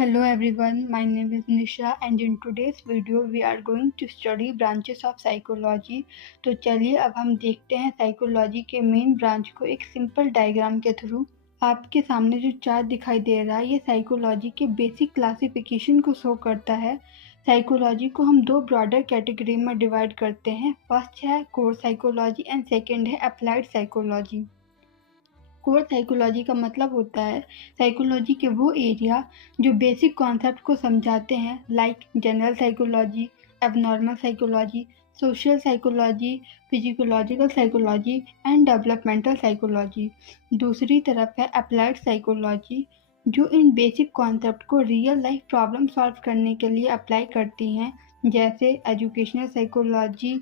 Hello everyone, my name is Nisha and in today's video we are going to study branches of psychology। तो चलिए अब हम देखते हैं साइकोलॉजी के मेन ब्रांच को एक सिंपल डायग्राम के थ्रू। आपके सामने जो चार्ट दिखाई दे रहा है ये साइकोलॉजी के बेसिक क्लासिफिकेशन को शो करता है। साइकोलॉजी को हम दो ब्रॉडर कैटेगरी में डिवाइड करते हैं। फर्स्ट है कोर साइकोलॉजी एंड सेकेंड है अप्लाइड साइकोलॉजी। कोर साइकोलॉजी का मतलब होता है साइकोलॉजी के वो एरिया जो बेसिक कॉन्सेप्ट को समझाते हैं, like general psychology, abnormal psychology, social psychology, physiological psychology and developmental psychology. दूसरी तरफ है अप्लाइड साइकोलॉजी जो इन बेसिक कॉन्सेप्ट को रियल लाइफ प्रॉब्लम सॉल्व करने के लिए अप्लाई करती हैं, जैसे educational psychology,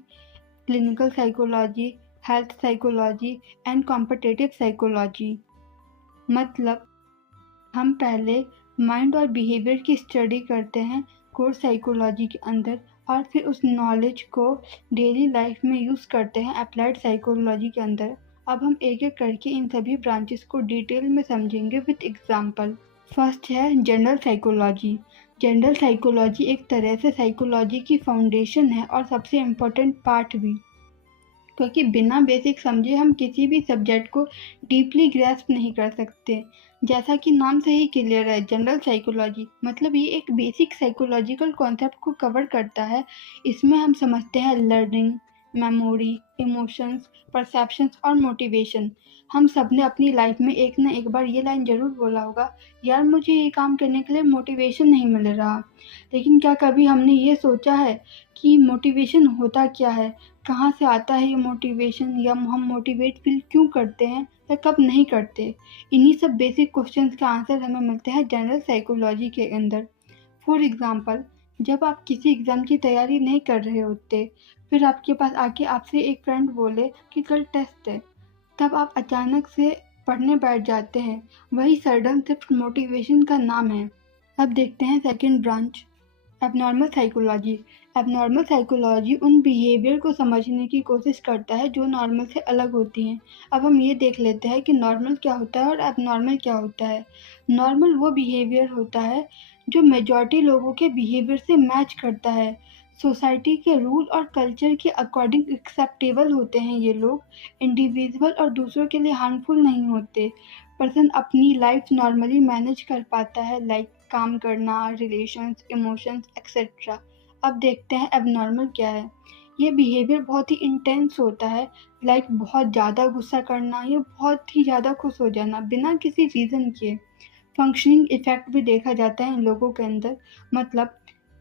clinical psychology, health psychology and competitive psychology. मतलब हम पहले माइंड और बिहेवियर की स्टडी करते हैं कोर साइकोलॉजी के अंदर और फिर उस नॉलेज को डेली लाइफ में यूज़ करते हैं अप्लाइड साइकोलॉजी के अंदर। अब हम एक एक करके इन सभी ब्रांचेस को डिटेल में समझेंगे विद एग्जांपल। फर्स्ट है जनरल साइकोलॉजी। जनरल साइकोलॉजी एक तरह से साइकोलॉजी की फाउंडेशन है और सबसे इम्पोर्टेंट पार्ट भी, क्योंकि बिना बेसिक समझे हम किसी भी सब्जेक्ट को डीपली ग्रैस्प नहीं कर सकते। जैसा कि नाम से ही क्लियर है, जनरल साइकोलॉजी मतलब ये एक बेसिक साइकोलॉजिकल कॉन्सेप्ट को कवर करता है। इसमें हम समझते हैं लर्निंग, मेमोरी, इमोशंस, परसेप्शंस और मोटिवेशन। हम सब ने अपनी लाइफ में एक ना एक बार ये लाइन ज़रूर बोला होगा, यार मुझे ये काम करने के लिए मोटिवेशन नहीं मिल रहा। लेकिन क्या कभी हमने ये सोचा है कि मोटिवेशन होता क्या है, कहाँ से आता है ये मोटिवेशन, या हम मोटिवेट फील क्यों करते हैं या कब नहीं करते। इन्हीं सब बेसिक क्वेश्चंस का आंसर हमें मिलते हैं जनरल साइकोलॉजी के अंदर। फॉर एग्जांपल, जब आप किसी एग्ज़ाम की तैयारी नहीं कर रहे होते, फिर आपके पास आके आपसे एक फ्रेंड बोले कि कल टेस्ट है, तब आप अचानक से पढ़ने बैठ जाते हैं। वही सडन शिफ्ट मोटिवेशन का नाम है। अब देखते हैं second branch, abnormal psychology. Abnormal psychology उन बिहेवियर को समझने की कोशिश करता है जो नॉर्मल से अलग होती हैं। अब हम ये देख लेते हैं कि नॉर्मल क्या होता है और एबनॉर्मल क्या होता है। नॉर्मल वो बिहेवियर होता है जो मेजॉरिटी लोगों के बिहेवियर से मैच करता है, सोसाइटी के रूल और कल्चर के अकॉर्डिंग एक्सेप्टेबल होते हैं। ये लोग इंडिविजुअल और दूसरों के लिए हार्मफुल नहीं होते। पर्सन अपनी लाइफ नॉर्मली मैनेज कर पाता है, लाइक काम करना, रिलेशंस, इमोशंस एक्सेट्रा। अब देखते हैं एबनॉर्मल क्या है। ये बिहेवियर बहुत ही इंटेंस होता है, लाइक बहुत ज़्यादा गुस्सा करना या बहुत ही ज़्यादा खुश हो जाना बिना किसी रीज़न के। फंक्शनिंग इफेक्ट भी देखा जाता है इन लोगों के अंदर, मतलब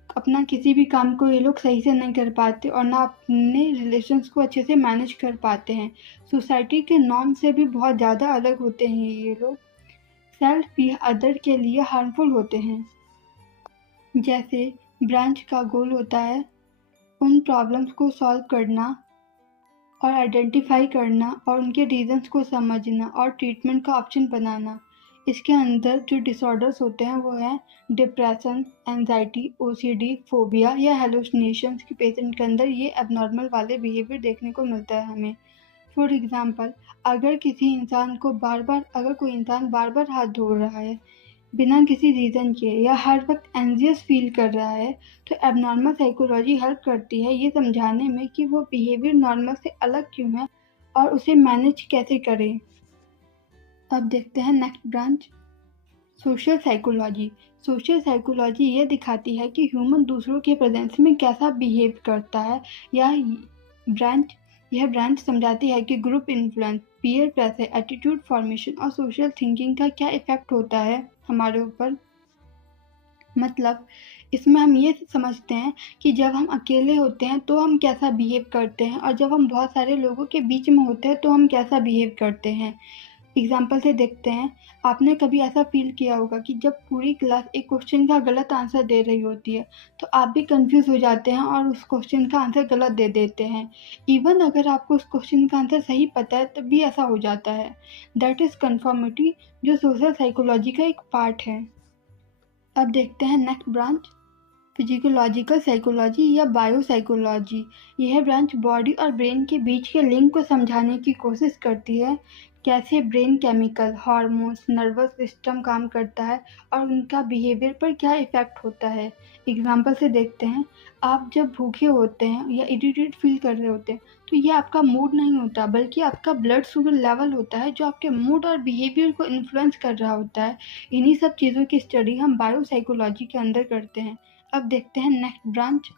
अपना किसी भी काम को ये लोग सही से नहीं कर पाते और ना अपने रिलेशंस को अच्छे से मैनेज कर पाते हैं। सोसाइटी के नॉर्म से भी बहुत ज़्यादा अलग होते हैं ये लोग। सेल्फ या अदर के लिए हार्मफुल होते हैं। जैसे ब्रांच का गोल होता है उन प्रॉब्लम्स को सॉल्व करना और आइडेंटिफाई करना और उनके रीजंस को समझना और ट्रीटमेंट का ऑप्शन बनाना। इसके अंदर जो डिसऑर्डर्स होते हैं वो है डिप्रेशन, एंजाइटी, ओसीडी, फोबिया या हेलुसिनेशंस के पेशेंट के अंदर ये एबनॉर्मल वाले बिहेवियर देखने को मिलता है हमें। फॉर एग्जांपल, अगर कोई इंसान बार बार हाथ धो रहा है बिना किसी रीज़न के या हर वक्त एंजियस फील कर रहा है, तो एबनॉर्मल साइकोलॉजी हेल्प करती है ये समझाने में कि वो बिहेवियर नॉर्मल से अलग क्यों है और उसे मैनेज कैसे करें। अब देखते हैं next branch, social psychology. Social psychology ये दिखाती है कि ह्यूमन दूसरों के प्रेजेंस में कैसा बिहेव करता है। यह ब्रांच समझाती है कि group influence, peer pressure, attitude formation और सोशल थिंकिंग का क्या इफेक्ट होता है हमारे ऊपर। मतलब इसमें हम ये समझते हैं कि जब हम अकेले होते हैं तो हम कैसा बिहेव करते हैं और जब हम बहुत सारे लोगों के बीच में होते हैं तो हम कैसा बिहेव करते हैं। एग्जाम्पल से देखते हैं, आपने कभी ऐसा फील किया होगा कि जब पूरी क्लास एक क्वेश्चन का गलत आंसर दे रही होती है तो आप भी कंफ्यूज हो जाते हैं और उस क्वेश्चन का आंसर गलत दे देते हैं। इवन अगर आपको उस क्वेश्चन का आंसर सही पता है तब भी ऐसा हो जाता है। दैट इज़ कन्फर्मिटी, जो सोशल साइकोलॉजी का एक पार्ट है। अब देखते हैं नेक्स्ट ब्रांच, फिजियोलॉजिकल साइकोलॉजी या बायोसाइकोलॉजी। यह ब्रांच बॉडी और ब्रेन के बीच के लिंक को समझाने की कोशिश करती है कैसे brain chemical, hormones, nervous system काम करता है और उनका बिहेवियर पर क्या इफ़ेक्ट होता है। एग्जाम्पल से देखते हैं, आप जब भूखे होते हैं या इरिटेट फील कर रहे होते हैं तो ये आपका मूड नहीं होता, बल्कि आपका ब्लड शुगर लेवल होता है जो आपके मूड और बिहेवियर को इन्फ्लुएंस कर रहा होता है। इन्हीं सब चीज़ों की स्टडी हम बायोसाइकोलॉजी के अंदर करते हैं। अब देखते हैं नेक्स्ट ब्रांच,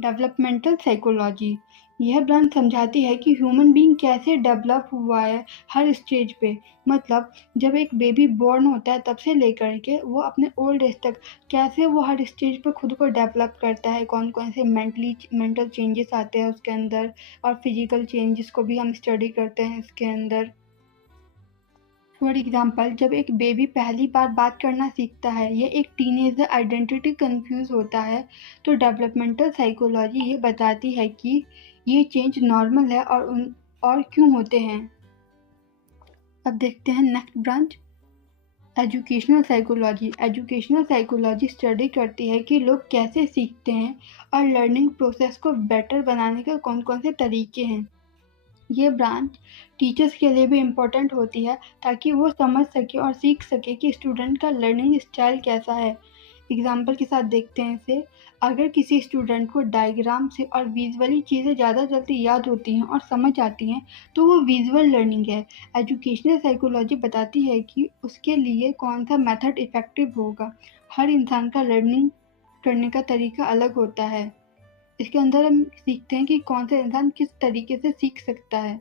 डेवलपमेंटल साइकोलॉजी। यह ब्रांच समझाती है कि ह्यूमन बीइंग कैसे डेवलप हुआ है हर स्टेज पे। मतलब जब एक बेबी बॉर्न होता है तब से लेकर के वो अपने ओल्ड एज तक कैसे वो हर स्टेज पे खुद को डेवलप करता है, कौन कौन से मेंटल चेंजेस आते हैं उसके अंदर, और फिजिकल चेंजेस को भी हम स्टडी करते हैं इसके अंदर। फॉर एग्जाम्पल, जब एक बेबी पहली बार बात करना सीखता है या एक टीनेजर आइडेंटिटी कंफ्यूज होता है तो डेवलपमेंटल साइकोलॉजी ये बताती है कि ये चेंज नॉर्मल है और क्यों होते हैं। अब देखते हैं next branch, educational psychology. Educational psychology study करती है कि लोग कैसे सीखते हैं और लर्निंग प्रोसेस को बेटर बनाने के कौन कौन से तरीके हैं। ये ब्रांच टीचर्स के लिए भी इम्पोर्टेंट होती है ताकि वो समझ सके और सीख सके कि स्टूडेंट का लर्निंग स्टाइल कैसा है। एग्जाम्पल के साथ देखते हैं इसे, अगर किसी स्टूडेंट को डायग्राम से और विजुअली चीज़ें ज़्यादा जल्दी याद होती हैं और समझ आती हैं तो वो विजुअल लर्निंग है। एजुकेशनल साइकोलॉजी बताती है कि उसके लिए कौन सा मेथड इफ़ेक्टिव होगा। हर इंसान का लर्निंग करने का तरीका अलग होता है। इसके अंदर हम सीखते हैं कि कौन सा इंसान किस तरीके से सीख सकता है।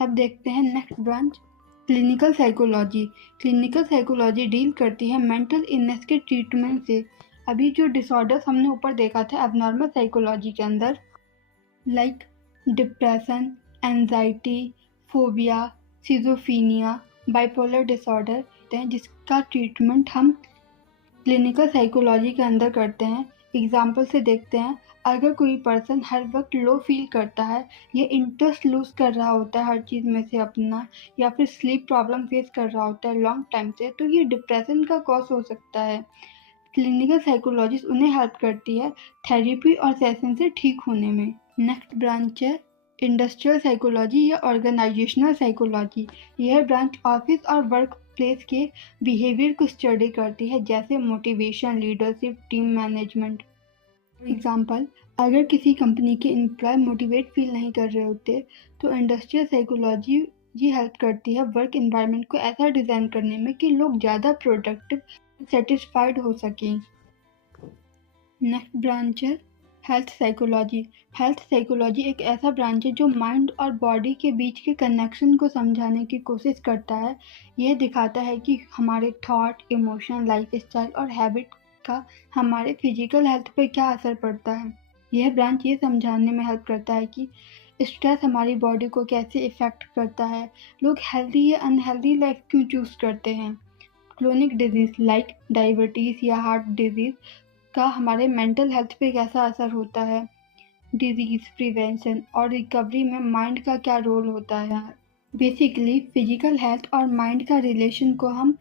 अब देखते हैं next branch, clinical psychology. Clinical psychology deal करती है मेंटल इलनेस के ट्रीटमेंट से। अभी जो डिसऑर्डर्स हमने ऊपर देखा था एबनॉर्मल साइकोलॉजी के अंदर, like depression, anxiety, phobia, schizophrenia, bipolar disorder, जिसका ट्रीटमेंट हम क्लिनिकल साइकोलॉजी के अंदर करते हैं। एग्जाम्पल से देखते हैं, अगर कोई पर्सन हर वक्त लो फील करता है, ये इंटरेस्ट लूज कर रहा होता है हर चीज़ में से अपना, या फिर स्लीप प्रॉब्लम फेस कर रहा होता है लॉन्ग टाइम से, तो ये डिप्रेशन का कॉज हो सकता है। क्लिनिकल साइकोलॉजिस्ट उन्हें हेल्प करती है थेरेपी और सेशन से ठीक होने में। नेक्स्ट ब्रांच है इंडस्ट्रियल साइकोलॉजी या ऑर्गेनाइजेशनल साइकोलॉजी। यह ब्रांच ऑफिस और वर्क प्लेस के बिहेवियर को स्टडी करती है, जैसे motivation, leadership, team management. Example, अगर किसी कंपनी के एम्प्लॉय मोटिवेट फील नहीं कर रहे होते तो इंडस्ट्रियल साइकोलॉजी ये हेल्प करती है वर्क एनवायरनमेंट को ऐसा डिज़ाइन करने में कि लोग ज़्यादा प्रोडक्टिव, सेटिस्फाइड हो सकें। नेक्स्ट ब्रांच है हेल्थ साइकोलॉजी। हेल्थ साइकोलॉजी एक ऐसा ब्रांच है जो माइंड और बॉडी के बीच के कनेक्शन को समझाने की कोशिश करता है। यह दिखाता है कि हमारे थॉट, इमोशन, लाइफस्टाइल और हैबिट का हमारे फिजिकल हेल्थ पर क्या असर पड़ता है। यह ब्रांच ये समझाने में हेल्प करता है कि स्ट्रेस हमारी बॉडी को कैसे इफ़ेक्ट करता है, लोग हेल्दी या अनहेल्दी लाइफ क्यों चूज़ करते हैं, क्रोनिक डिजीज़ लाइक डायबिटीज़ या हार्ट डिजीज़ का हमारे मेंटल हेल्थ पे कैसा असर होता है, डिजीज़ प्रिवेंशन और रिकवरी में माइंड का क्या रोल होता है। बेसिकली फिजिकल हेल्थ और माइंड का रिलेशन को हम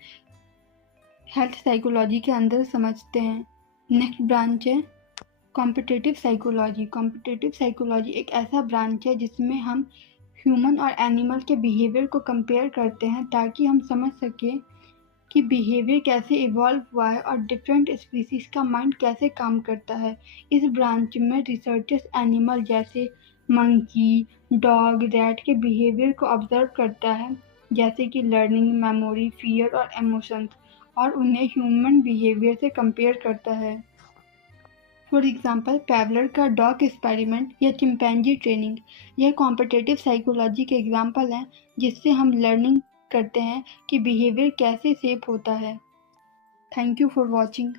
हेल्थ साइकोलॉजी के अंदर समझते हैं। नेक्स्ट ब्रांच है कॉम्पिटिटिव साइकोलॉजी। कॉम्पिटिटिव साइकोलॉजी एक ऐसा ब्रांच है जिसमें हम ह्यूमन और एनिमल के बिहेवियर को कंपेयर करते हैं ताकि हम समझ सकें कि बिहेवियर कैसे इवॉल्व हुआ है और डिफरेंट स्पीसीज़ का माइंड कैसे काम करता है। इस ब्रांच में रिसर्चर्स एनिमल जैसे मंकी, डॉग, रैट के बिहेवियर को ऑब्जर्व करता है, जैसे कि लर्निंग, मेमोरी, फियर और इमोशंस, और उन्हें ह्यूमन बिहेवियर से कंपेयर करता है। फॉर एग्जाम्पल, पैवलर का डॉग एक्सपेरिमेंट या चिंपैंजी ट्रेनिंग, यह कॉम्पिटिटिव साइकोलॉजी के एग्जाम्पल हैं जिससे हम लर्निंग करते हैं कि बिहेवियर कैसे शेप होता है। Thank you for watching.